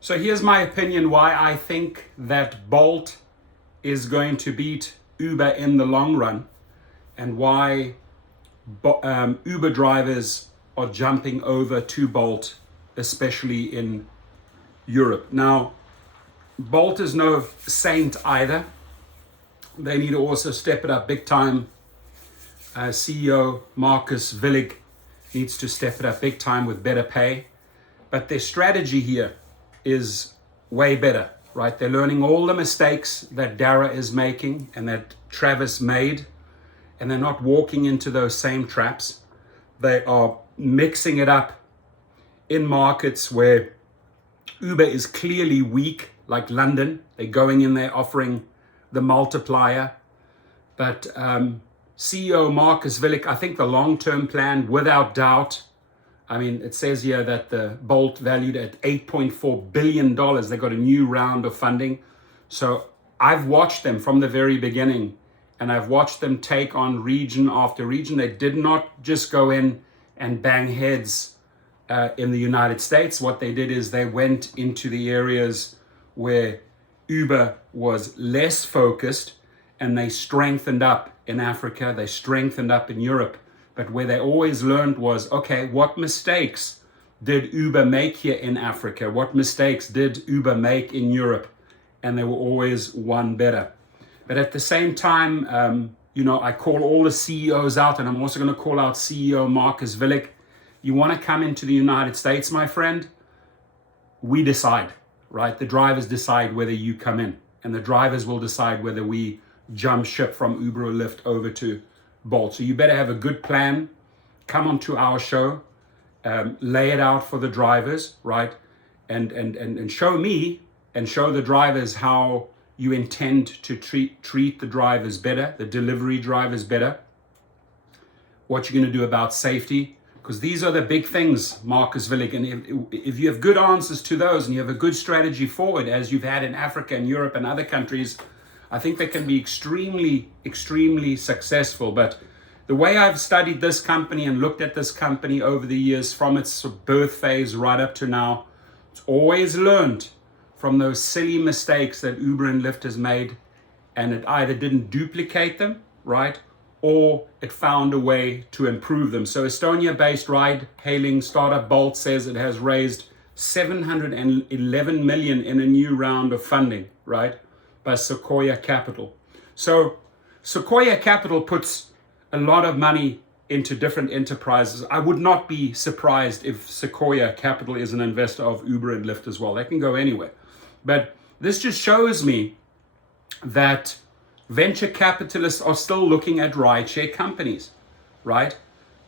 So here's my opinion why I think that Bolt is going to beat Uber in the long run, and why Uber drivers are jumping over to Bolt, especially in Europe. Now, Bolt is no saint either. They need to also step it up big time. CEO Marcus Willig needs to step it up big time with better pay. But their strategy here is way better, right? They're learning all the mistakes that Dara is making and that Travis made, and they're not walking into those same traps. They are mixing it up in markets where Uber is clearly weak, like London. They're going in there offering the multiplier. But CEO Marcus Willig, I think the long-term plan, without doubt, I mean, it says here that the Bolt valued at $8.4 billion. They got a new round of funding. So I've watched them from the very beginning, and I've watched them take on region after region. They did not just go in and bang heads in the United States. What they did is they went into the areas where Uber was less focused, and they strengthened up in Africa, they strengthened up in Europe. But where they always learned was, okay, what mistakes did Uber make here in Africa? What mistakes did Uber make in Europe? And they were always one better. But at the same time, I call all the CEOs out, and I'm also going to call out CEO Marcus Willig. You want to come into the United States, my friend? We decide, right? The drivers decide whether you come in, and the drivers will decide whether we jump ship from Uber or Lyft over to Bolt. So you better have a good plan. Come onto our show, lay it out for the drivers, right? And show me and show the drivers how you intend to treat the drivers better, the delivery drivers better. What you're going to do about safety, because these are the big things, Marcus Willig. And if you have good answers to those, and you have a good strategy forward, as you've had in Africa and Europe and other countries, I think they can be extremely, extremely successful. But the way I've studied this company and looked at this company over the years, from its birth phase right up to now, it's always learned from those silly mistakes that Uber and Lyft has made, and it either didn't duplicate them, right, or it found a way to improve them. So Estonia-based ride-hailing startup Bolt says it has raised $711 million in a new round of funding, right, by Sequoia Capital. So Sequoia Capital puts a lot of money into different enterprises. I would not be surprised if Sequoia Capital is an investor of Uber and Lyft as well. They can go anywhere. But this just shows me that venture capitalists are still looking at rideshare companies, right?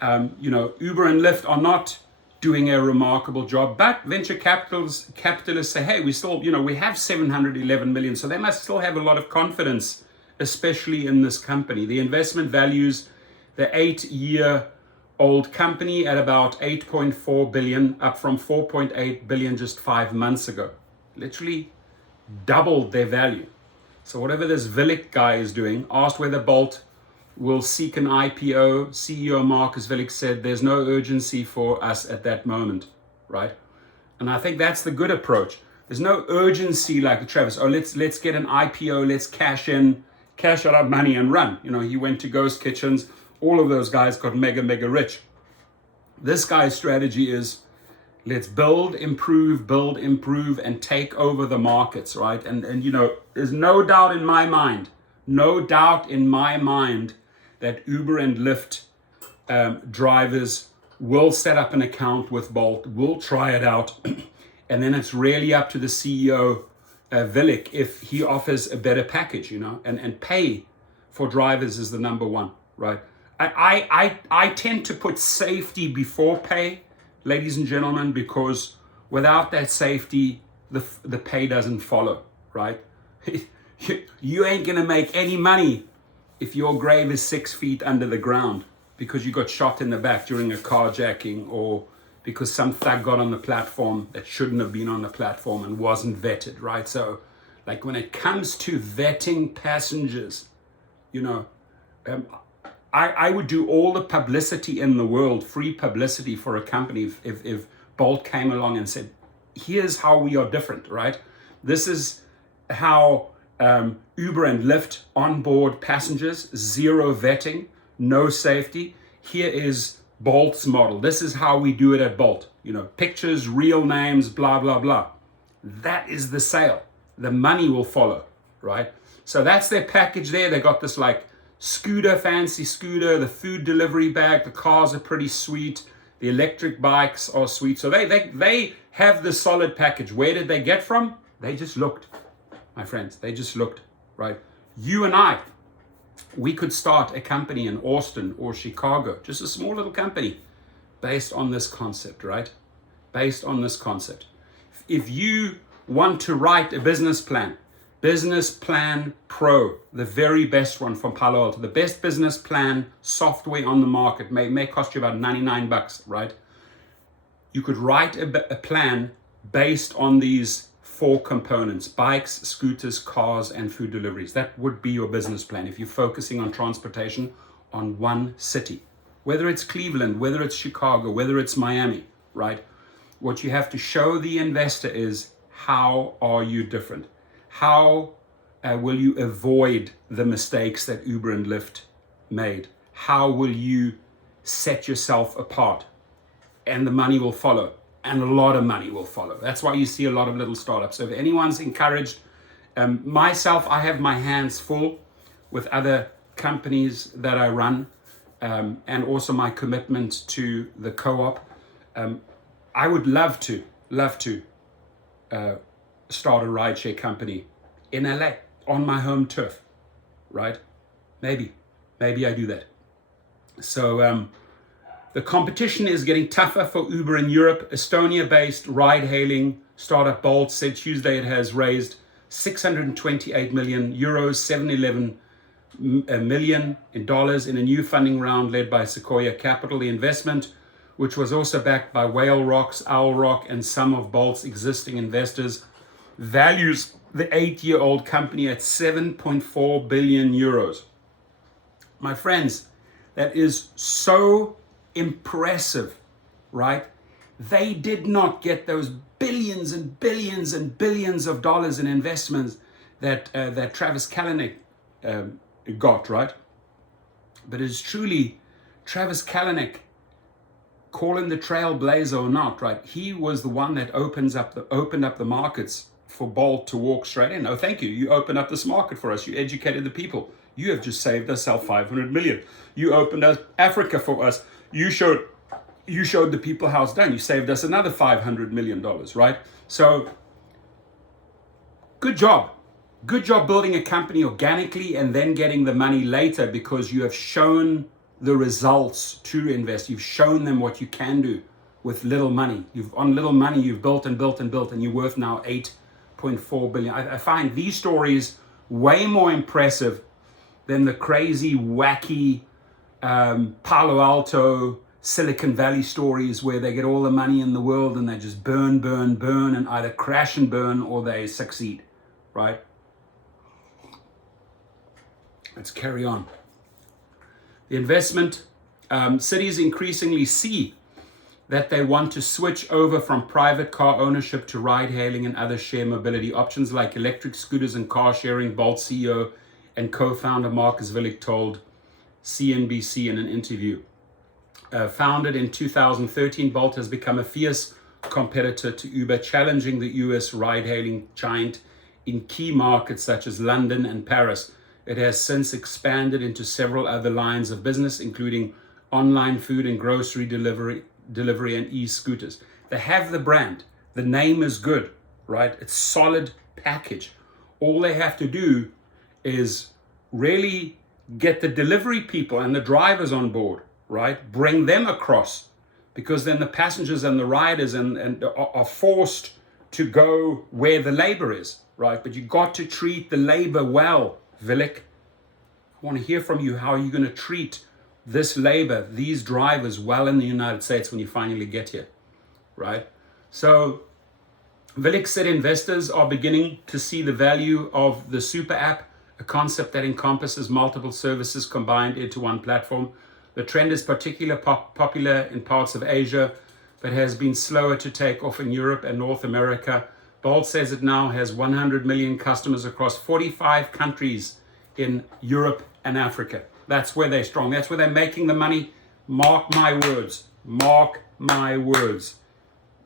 Uber and Lyft are not doing a remarkable job, but venture capitalists say, hey, we still, we have 711 million, so they must still have a lot of confidence, especially in this company. The investment values the 8-year-old company at about 8.4 billion, up from 4.8 billion just 5 months ago. Literally doubled their value. So whatever this Willig guy is doing, asked whether Bolt will seek an IPO, CEO Marcus Willig said there's no urgency for us at that moment, right? And I think that's the good approach. There's no urgency like Travis. Oh, let's get an IPO, let's cash out our money and run. He went to Ghost Kitchens. All of those guys got mega, mega rich. This guy's strategy is, let's build, improve, and take over the markets, right? And there's no doubt in my mind that Uber and Lyft drivers will set up an account with Bolt, will try it out, and then it's really up to the CEO, Willig, if he offers a better package, and pay for drivers is the number one, right? I tend to put safety before pay, ladies and gentlemen, because without that safety, the pay doesn't follow, right? You ain't gonna make any money if your grave is 6 feet under the ground because you got shot in the back during a carjacking, or because some thug got on the platform that shouldn't have been on the platform and wasn't vetted, right? So, like, when it comes to vetting passengers, I would do all the publicity in the world, free publicity for a company, if Bolt came along and said, here's how we are different, right? This is how Uber and Lyft onboard passengers, zero vetting, no safety. Here is Bolt's model. This is how we do it at Bolt. You know, pictures, real names, blah, blah, blah. That is the sale. The money will follow, right? So that's their package there. They got this like scooter, fancy scooter, the food delivery bag, the cars are pretty sweet, the electric bikes are sweet. So they have the solid package. Where did they get from? They just looked, my friends. They just looked, right? You and I, we could start a company in Austin or Chicago, just a small little company based on this concept, right? Based on this concept. If you want to write a business plan Pro, the very best one from Palo Alto, the best business plan software on the market, may cost you about $99, right? You could write a plan based on these 4 components: bikes, scooters, cars, and food deliveries. That would be your business plan if you're focusing on transportation on one city, whether it's Cleveland, whether it's Chicago, whether it's Miami, right? What you have to show the investor is, how are you different? How will you avoid the mistakes that Uber and Lyft made? How will you set yourself apart? And the money will follow, and a lot of money will follow. That's why you see a lot of little startups. So if anyone's encouraged, myself, I have my hands full with other companies that I run, and also my commitment to the co-op. I would love to start a rideshare company in LA on my home turf, right? Maybe I do that. So the competition is getting tougher for Uber in Europe. Estonia-based ride-hailing startup Bolt said Tuesday it has raised 628 million euros, 711 million in dollars in a new funding round led by Sequoia Capital. The investment, which was also backed by Whale Rocks, Owl Rock, and some of Bolt's existing investors, values the 8-year-old company at 7.4 billion euros. My friends, that is so impressive, right? They did not get those billions and billions and billions of dollars in investments that Travis Kalanick got, right? But it's truly Travis Kalanick, call him the trailblazer or not, right? He was the one that opened up the markets for Bolt to walk straight in. Oh, thank you. You opened up this market for us. You educated the people. You have just saved us 500 million. You opened up Africa for us. You showed the people how it's done. You saved us another $500 million, right? So good job. Good job building a company organically and then getting the money later, because you have shown the results to invest. You've shown them what you can do with little money. On little money, you've built and built and built, and you're worth now 8.4 billion. I find these stories way more impressive than the crazy, wacky Palo Alto, Silicon Valley stories where they get all the money in the world and they just burn, and either crash and burn or they succeed, right? Let's carry on. The investment, cities increasingly see that they want to switch over from private car ownership to ride-hailing and other share mobility options like electric scooters and car sharing, Bolt CEO and co-founder Marcus Willig told CNBC in an interview. Founded in 2013, Bolt has become a fierce competitor to Uber, challenging the US ride-hailing giant in key markets such as London and Paris. It has since expanded into several other lines of business, including online food and grocery delivery and e-scooters. They have the brand. The name is good, right? It's solid package. All they have to do is really get the delivery people and the drivers on board, right? Bring them across, because then the passengers and the riders and are forced to go where the labor is, right? But you got to treat the labor well, Willig. I want to hear from you. How are you going to treat this labor, these drivers well in the United States when you finally get here, right? So Willig said investors are beginning to see the value of the super app, a concept that encompasses multiple services combined into one platform. The trend is particularly popular in parts of Asia, but has been slower to take off in Europe and North America. Bolt says it now has 100 million customers across 45 countries in Europe and Africa. That's where they're strong. That's where they're making the money. Mark my words. Mark my words.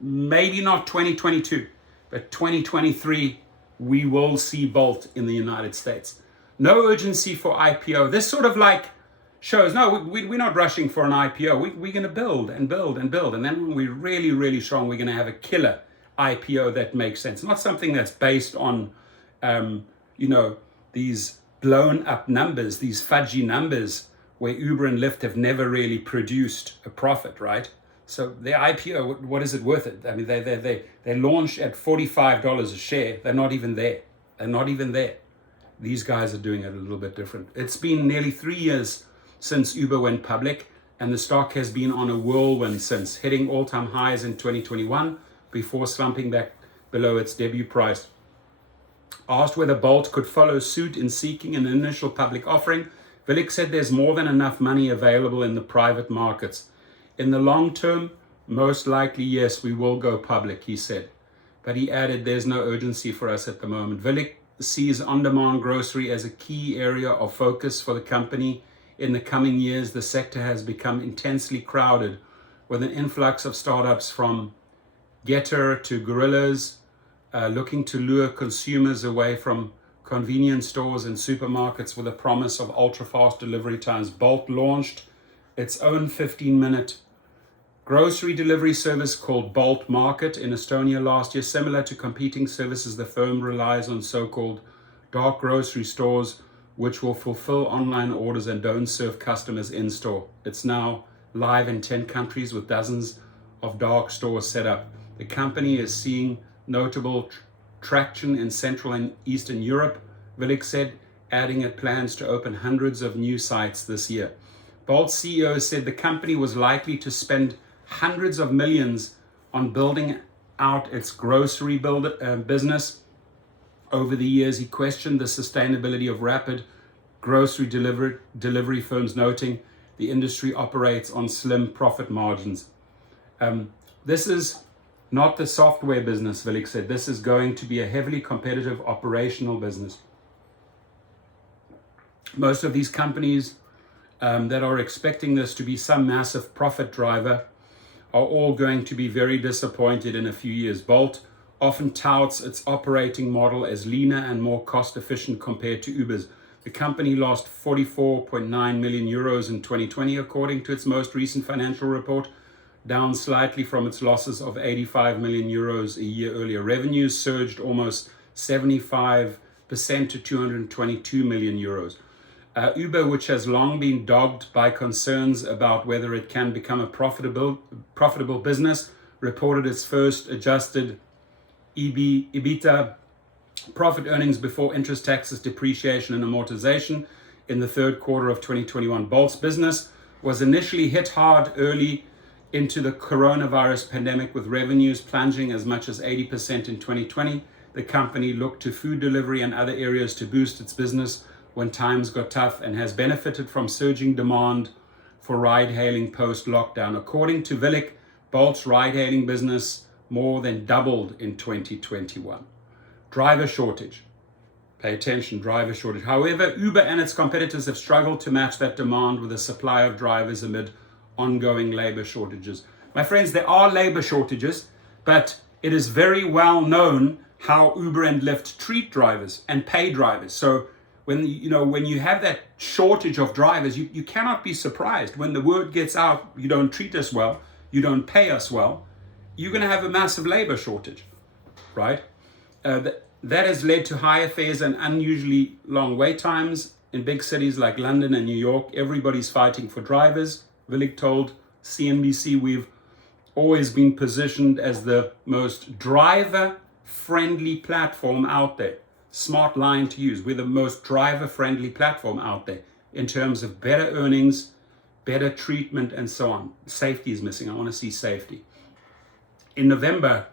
Maybe not 2022, but 2023, we will see Bolt in the United States. No urgency for IPO. This sort of like shows, no, we're not rushing for an IPO. We're going to build and build and build. And then when we're really, really strong, we're going to have a killer IPO that makes sense. Not something that's based on, these blown up numbers, these fudgy numbers where Uber and Lyft have never really produced a profit, right? So their IPO, what is it worth it? I mean, they launch at $45 a share. They're not even there. They're not even there. These guys are doing it a little bit different. It's been nearly 3 years since Uber went public, and the stock has been on a whirlwind since, hitting all-time highs in 2021 before slumping back below its debut price. Asked whether Bolt could follow suit in seeking an initial public offering, Vilick said there's more than enough money available in the private markets. In the long term, most likely, yes, we will go public, he said. But he added there's no urgency for us at the moment. Vilick sees on-demand grocery as a key area of focus for the company. In the coming years, the sector has become intensely crowded with an influx of startups from Getter to Gorillas, looking to lure consumers away from convenience stores and supermarkets with a promise of ultra-fast delivery times. Bolt launched its own 15-minute grocery delivery service called Bolt Market in Estonia last year. Similar to competing services, the firm relies on so-called dark grocery stores, which will fulfill online orders and don't serve customers in-store. It's now live in 10 countries with dozens of dark stores set up. The company is seeing notable traction in Central and Eastern Europe, Vilick said, adding it plans to open hundreds of new sites this year. Bolt's CEO said the company was likely to spend hundreds of millions on building out its grocery business. Over the years, he questioned the sustainability of rapid grocery delivery firms, noting the industry operates on slim profit margins. This is not the software business, Vilick said. This is going to be a heavily competitive operational business. Most of these companies that are expecting this to be some massive profit driver are all going to be very disappointed in a few years. Bolt often touts its operating model as leaner and more cost efficient compared to Uber's. The company lost 44.9 million euros in 2020, according to its most recent financial report, down slightly from its losses of 85 million euros a year earlier. Revenues surged almost 75% to 222 million euros. Uber, which has long been dogged by concerns about whether it can become a profitable business, reported its first adjusted EBITDA profit, earnings before interest, taxes, depreciation, and amortization, in the third quarter of 2021. Bolt's business was initially hit hard early into the coronavirus pandemic, with revenues plunging as much as 80% in 2020. The company looked to food delivery and other areas to boost its business when times got tough, and has benefited from surging demand for ride-hailing post-lockdown. According to Vilick, Bolt's ride-hailing business more than doubled in 2021. Driver shortage. Pay attention, driver shortage. However, Uber and its competitors have struggled to match that demand with a supply of drivers amid ongoing labor shortages. My friends, there are labor shortages, but it is very well known how Uber and Lyft treat drivers and pay drivers. So when you have that shortage of drivers, you cannot be surprised when the word gets out, you don't treat us well, you don't pay us well, you're going to have a massive labor shortage, right? That has led to higher fares and unusually long wait times in big cities like London and New York. Everybody's fighting for drivers. Vilick told CNBC, we've always been positioned as the most driver-friendly platform out there. Smart line to use. We're the most driver-friendly platform out there in terms of better earnings, better treatment, and so on. Safety is missing. I want to see safety. In November,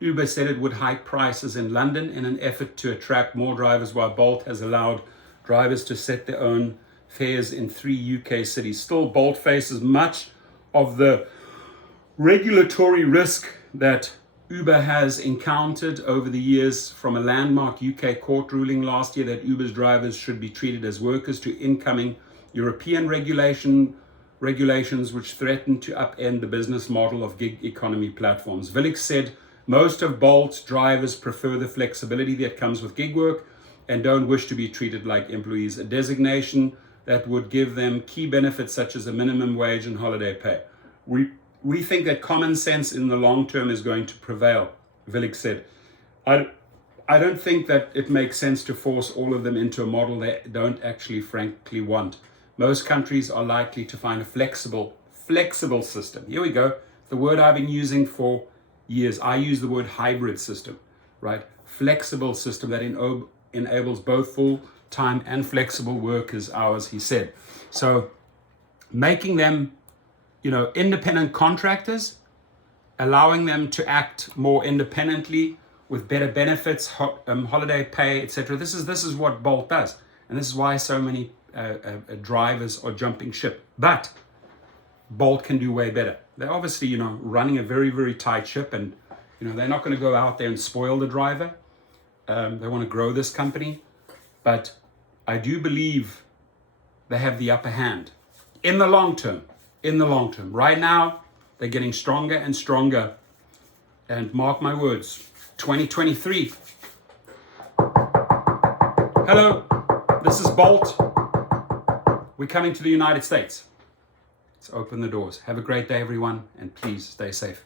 Uber said it would hike prices in London in an effort to attract more drivers, while Bolt has allowed drivers to set their own fares in 3 UK cities. Still, Bolt faces much of the regulatory risk that Uber has encountered over the years, from a landmark UK court ruling last year that Uber's drivers should be treated as workers, to incoming European regulations which threaten to upend the business model of gig economy platforms. Villick said most of Bolt's drivers prefer the flexibility that comes with gig work and don't wish to be treated like employees, a designation that would give them key benefits such as a minimum wage and holiday pay. We think that common sense in the long term is going to prevail, Villick said. I don't think that it makes sense to force all of them into a model they don't actually frankly want. Most countries are likely to find a flexible system. Here we go. The word I've been using for years. I use the word hybrid system, right? Flexible system that enables both full-time and flexible workers' hours, he said. So making them, independent contractors, allowing them to act more independently with better benefits, holiday pay, etc. This is what Bolt does, and this is why so many drivers are jumping ship. But Bolt can do way better. They're obviously, running a very, very tight ship, and they're not going to go out there and spoil the driver. They want to grow this company, but I do believe they have the upper hand in the long term. Right now, they're getting stronger and stronger. And mark my words, 2023. Hello, this is Bolt. We're coming to the United States. Let's open the doors. Have a great day, everyone, and please stay safe.